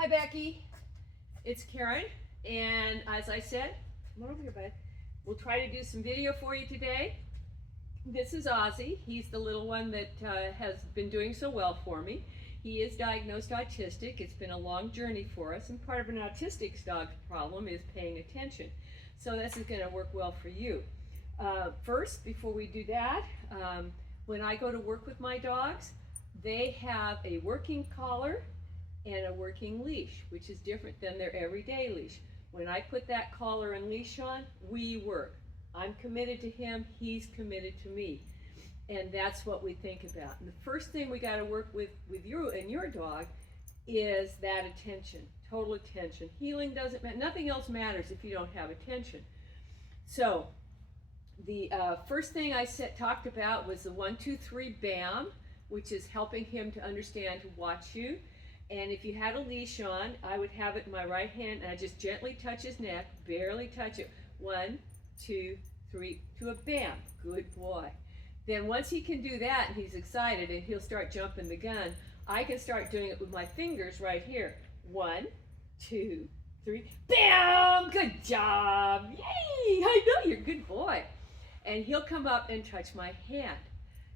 Hi Becky, it's Karen, and as I said, come on over here, bud. We'll try to do some video for you today. This is Ozzy. He's the little one that has been doing so well for me. He is diagnosed autistic. It's been a long journey for us, and part of an autistic dog's problem is paying attention. So this is going to work well for you. First, before we do that, when I go to work with my dogs, they have a working collar and a working leash, which is different than their everyday leash. When I put that collar and leash on, we work. I'm committed to him, he's committed to me. And that's what we think about. And the first thing we got to work with you and your dog is that attention, total attention. Healing doesn't matter, nothing else matters if you don't have attention. So the first thing I talked about was the 1, 2, 3 BAM, which is helping him to understand to watch you. And if you had a leash on, I would have it in my right hand, and I just gently touch his neck, barely touch it. 1, 2, 3, to a BAM. Good boy. Then once he can do that, and he's excited, and he'll start jumping the gun, I can start doing it with my fingers right here. 1, 2, 3, BAM! Good job! Yay! I know you're a good boy. And he'll come up and touch my hand.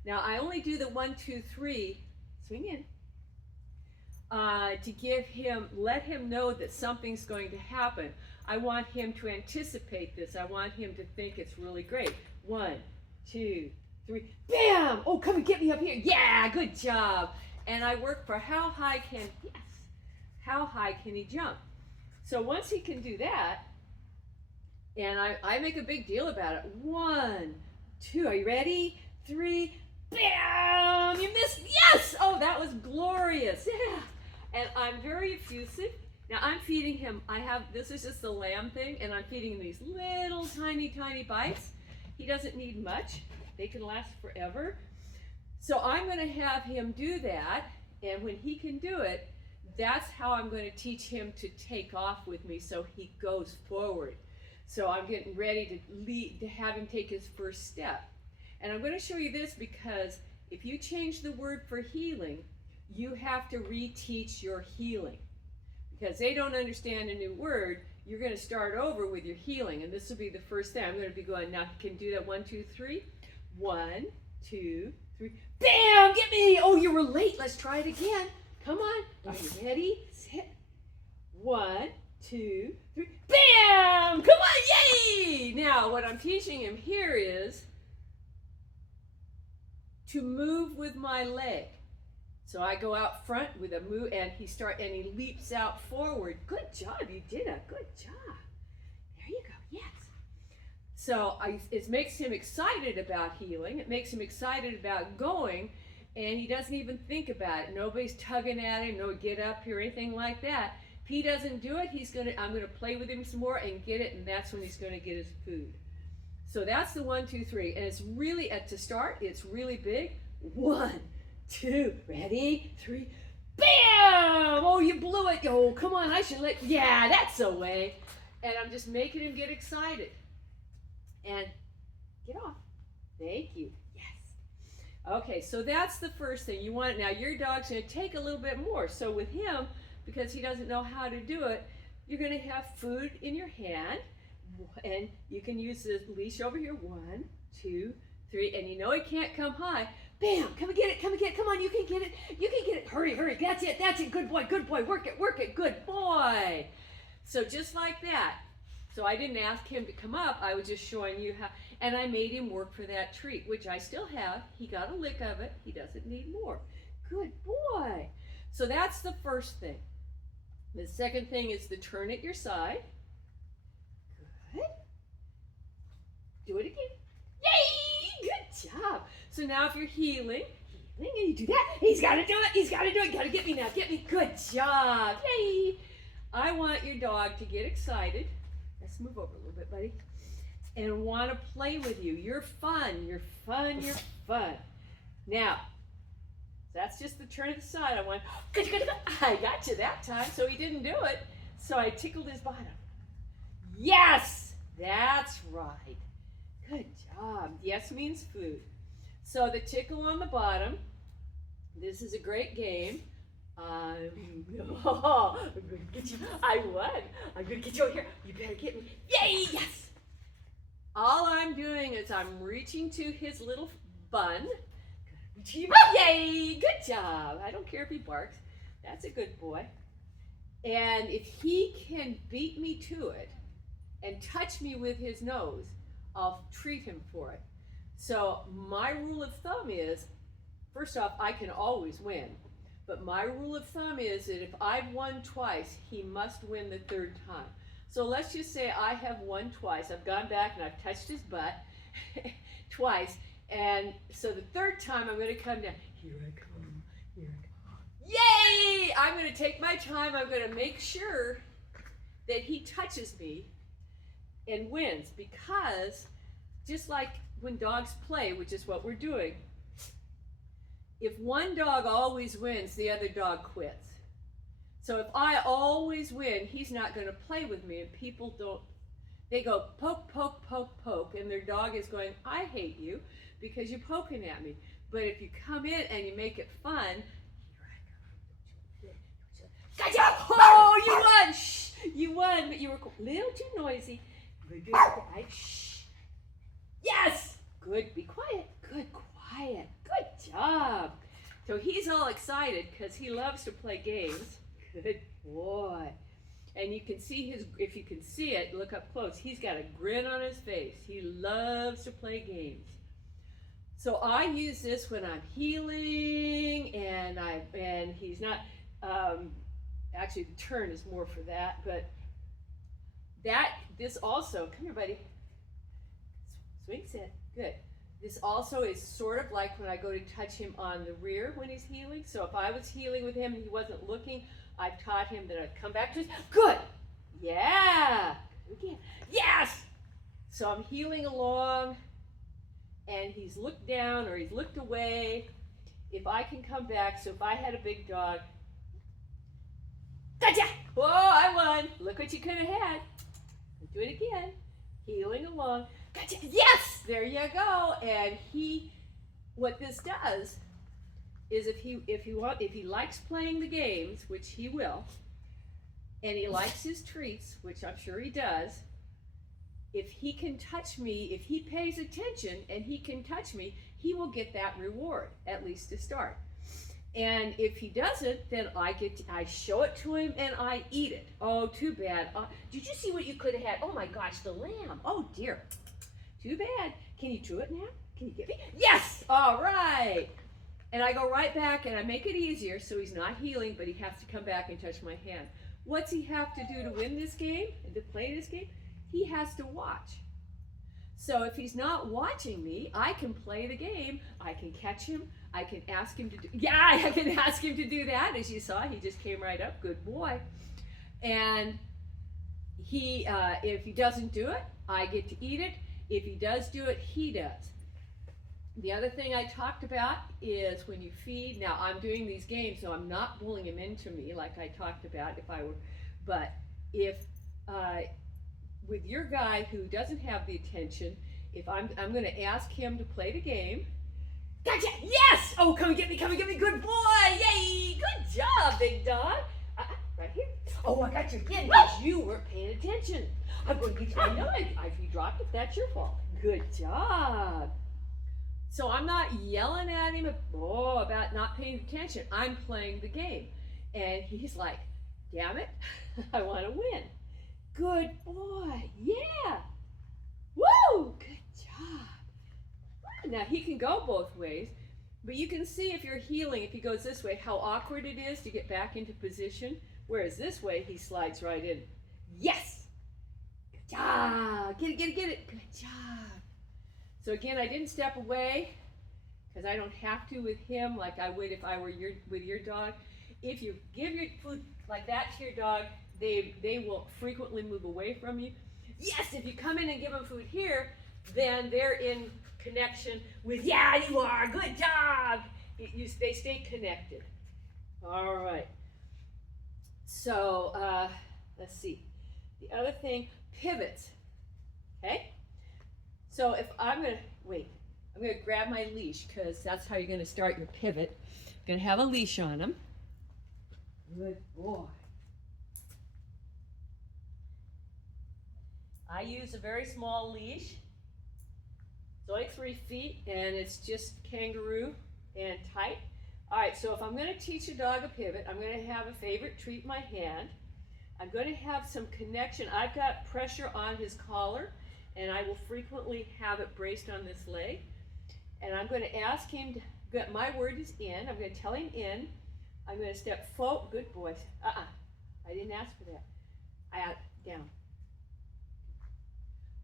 Now, I only do the 1, 2, 3, swing in, to give him, let him know that something's going to happen. I want him to anticipate this. I want him to think it's really great. 1, 2, 3, BAM! Oh, come and get me up here. Yeah, good job. And I work for how high can he jump? So once he can do that, and I make a big deal about it. 1, 2, are you ready? 3, BAM! You missed, yes! Oh, that was glorious, yeah. And I'm very effusive. Now I'm feeding him, this is just the lamb thing, and I'm feeding him these little tiny bites. He doesn't need much. They can last forever. So I'm gonna have him do that, and when he can do it, that's how I'm going to teach him to take off with me so he goes forward. So I'm getting ready to have him take his first step. And I'm going to show you this because if you change the word for healing, you have to reteach your healing. Because they don't understand a new word, you're going to start over with your healing. And this will be the first thing. I'm going to be going, now can you do that 1, 2, 3? 1, 2, 3. BAM! Get me! Oh, you were late. Let's try it again. Come on. Are you ready? Sit. 1, 2, 3. BAM! Come on, yay! Now, what I'm teaching him here is to move with my leg. So I go out front with a move, and he leaps out forward. Good job, you did a good job. There you go, yes. So it makes him excited about healing. It makes him excited about going, and he doesn't even think about it. Nobody's tugging at him, no get up here, anything like that. If he doesn't do it, I'm gonna play with him some more and get it, and that's when he's gonna get his food. So that's the 1, 2, 3, and it's really, to start, it's really big. 1, 2, ready, 3, BAM! Oh, you blew it. Oh, come on, I should yeah, that's the way. And I'm just making him get excited. And get off. Thank you. Yes. Okay, so that's the first thing you want. Now, your dog's going to take a little bit more. So with him, because he doesn't know how to do it, you're going to have food in your hand, and you can use the leash over here. 1, 2, 3, and you know he can't come high. BAM! Come and get it, come and get it. Come on, you can get it. You can get it. Hurry, hurry. That's it, that's it. Good boy, work it, good boy. So just like that. So I didn't ask him to come up, I was just showing you how, and I made him work for that treat, which I still have. He got a lick of it, he doesn't need more. Good boy. So that's the first thing. The second thing is to turn at your side. Good. Do it again. Yay! Good job. So now if you're healing, and you do that, he's got to do it, got to get me now, get me. Good job. Yay! I want your dog to get excited. Let's move over a little bit, buddy. And want to play with you. You're fun. Now, that's just the turn of the side. I went, good. I got you that time, so he didn't do it. So I tickled his bottom. Yes, that's right. Good job. Yes means food. So the tickle on the bottom, this is a great game. I'm gonna get you. I won. I'm gonna get you over here. You better get me. Yay! Yes! All I'm doing is I'm reaching to his little bun. Yay! Good job. I don't care if he barks. That's a good boy. And if he can beat me to it and touch me with his nose, I'll treat him for it. So my rule of thumb is, first off, I can always win. But my rule of thumb is that if I've won twice, he must win the third time. So let's just say I have won twice. I've gone back and I've touched his butt twice. And so the third time I'm going to come down. Here I come. Here I come. Yay! I'm going to take my time. I'm going to make sure that he touches me and wins. Because just like when dogs play, which is what we're doing, if one dog always wins, the other dog quits. So if I always win, he's not going to play with me. And people don't, they go poke, poke, poke, poke, and their dog is going, I hate you because you're poking at me. But if you come in and you make it fun, here I come. Gotcha! Oh, you won! Shh! You won, but you were a little too noisy. Good, good, quiet. Shh! Yes! Good, be quiet. Good, quiet. Good job. So he's all excited because he loves to play games. Good boy. And you can see his, if you can see it, look up close. He's got a grin on his face. He loves to play games. So I use this when I'm healing and he's not, actually the turn is more for that, but this also, come here buddy. Swing set, good. This also is sort of like when I go to touch him on the rear when he's healing. So if I was healing with him and he wasn't looking, I've taught him that I'd come back to his, good, yeah, again, yes. So I'm healing along and he's looked down or he's looked away. If I can come back, so if I had a big dog, gotcha, whoa, I won. Look what you could have had. Do it again, healing along. Gotcha. Yes, there you go. And what this does is if he likes playing the games, which he will, and he likes his treats, which I'm sure he does, if he can touch me, if he pays attention and he can touch me, he will get that reward, at least to start. And if he doesn't, then I show it to him and I eat it. Oh, too bad. Did you see what you could have had? Oh my gosh, the lamb. Oh dear. Too bad. Can you chew it now? Can you get me? Yes! All right. And I go right back and I make it easier so he's not healing, but he has to come back and touch my hand. What's he have to do to win this game, to play this game? He has to watch. So if he's not watching me, I can play the game. I can catch him. I can ask him to do, yeah, I can ask him to do that. As you saw, he just came right up. Good boy. And if he doesn't do it, I get to eat it. If he does do it, he does. The other thing I talked about is when you feed, now I'm doing these games, so I'm not pulling him into me like I talked about if I were, but if, with your guy who doesn't have the attention, if I'm going to ask him to play the game. Gotcha! Yes! Oh, come and get me, good boy! Yay! Good job, big dog. Right here. Oh, I got you again because you weren't paying attention. I'm going to get you. I know if you dropped it, that's your fault. Good job. So I'm not yelling at him about not paying attention. I'm playing the game. And he's like, damn it, I want to win. Good boy. Yeah. Woo! Good job. Now he can go both ways, but you can see if you're healing, if he goes this way, how awkward it is to get back into position. Whereas this way, he slides right in. Yes! Good job. Get it. Good job. So again, I didn't step away because I don't have to with him like I would if I were with your dog. If you give your food like that to your dog, they will frequently move away from you. Yes, if you come in and give them food here, then they're in connection with, yeah, you are, good job. They stay connected. All right. So let's see. The other thing, pivots. Okay? So if I'm going to grab my leash because that's how you're going to start your pivot. You're going to have a leash on them. Good boy. I use a very small leash. It's only 3 feet and it's just kangaroo and tight. All right, so if I'm going to teach a dog a pivot, I'm going to have a favorite treat in my hand. I'm going to have some connection. I've got pressure on his collar, and I will frequently have it braced on this leg. And I'm going to ask him, my word is in. I'm going to tell him in. I'm going to step forward. Good boy. I didn't ask for that. Down.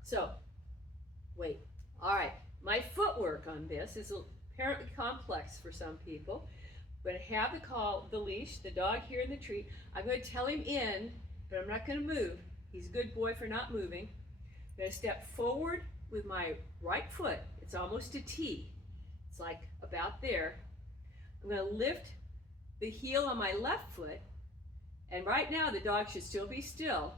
So, wait. All right. My footwork on this is apparently complex for some people. I'm going to have the leash, the dog here in the tree. I'm going to tell him in, but I'm not going to move. He's a good boy for not moving. I'm going to step forward with my right foot. It's almost a T. It's like about there. I'm going to lift the heel on my left foot, and right now the dog should still be still.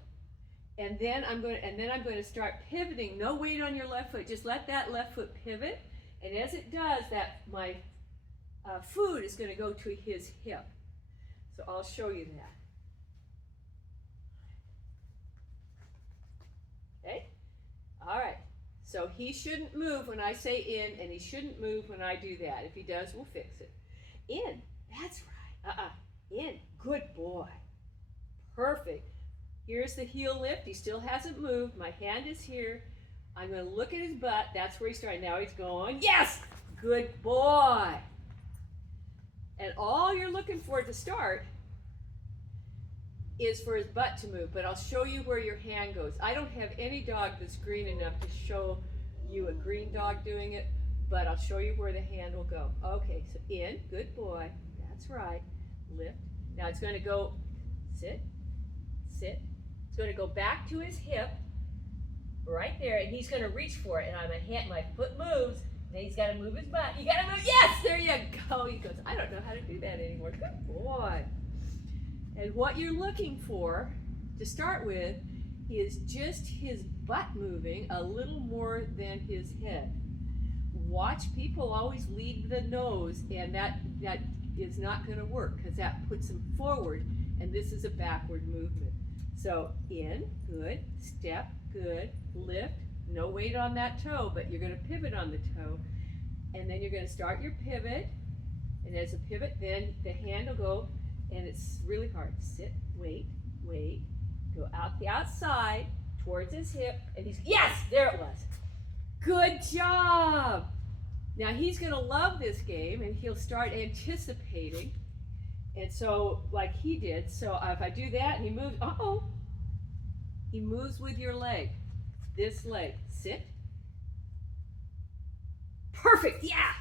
And then I'm going to start pivoting. No weight on your left foot. Just let that left foot pivot. And as it does, my food is going to go to his hip. So I'll show you that. Okay? All right. So he shouldn't move when I say in, and he shouldn't move when I do that. If he does, we'll fix it. In. That's right. In. Good boy. Perfect. Here's the heel lift. He still hasn't moved. My hand is here. I'm going to look at his butt. That's where he's starting. Now he's going. Yes! Good boy. And all you're looking for to start is for his butt to move. But I'll show you where your hand goes. I don't have any dog that's green enough to show you a green dog doing it, but I'll show you where the hand will go. Okay, so in. Good boy. That's right. Lift. Now it's going to go sit, sit. It's going to go back to his hip, right there, and he's going to reach for it. And my foot moves. Then he's got to move his butt. You got to move. Yes, there you go. He goes, I don't know how to do that anymore. Good boy. And what you're looking for to start with is just his butt moving a little more than his head. Watch people always lead the nose, and that is not going to work because that puts him forward, and this is a backward movement. So in, good, step, good, lift, no weight on that toe, but you're going to pivot on the toe. And then you're going to start your pivot, and as a pivot, then the hand will go, and it's really hard. Sit, wait, wait, go out the outside towards his hip, and yes, there it was. Good job. Now he's going to love this game, and he'll start anticipating. And so, like he did, so if I do that and he moves, he moves with your leg, this leg, sit. Perfect, yeah.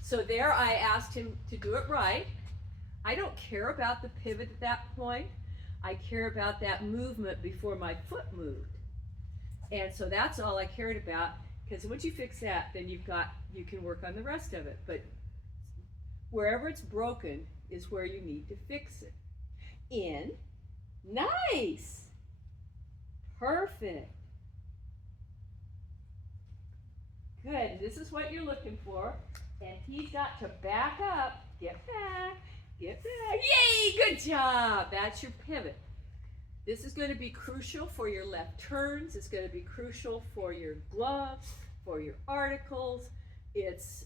So there I asked him to do it right. I don't care about the pivot at that point. I care about that movement before my foot moved. And so that's all I cared about, because once you fix that, then you can work on the rest of it. But wherever it's broken is where you need to fix it. In, nice, perfect. Good, this is what you're looking for. And he's got to back up, get back, yay, good job. That's your pivot. This is going to be crucial for your left turns. It's going to be crucial for your gloves, for your articles. It's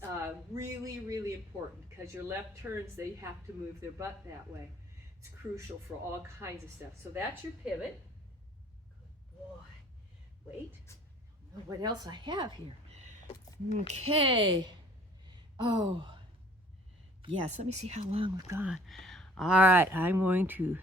really, really important because your left turns, they have to move their butt that way. It's crucial for all kinds of stuff. So that's your pivot. Good boy. Wait, I don't know what else I have here. Okay. Oh, yes, let me see how long we've gone. All right, I'm going to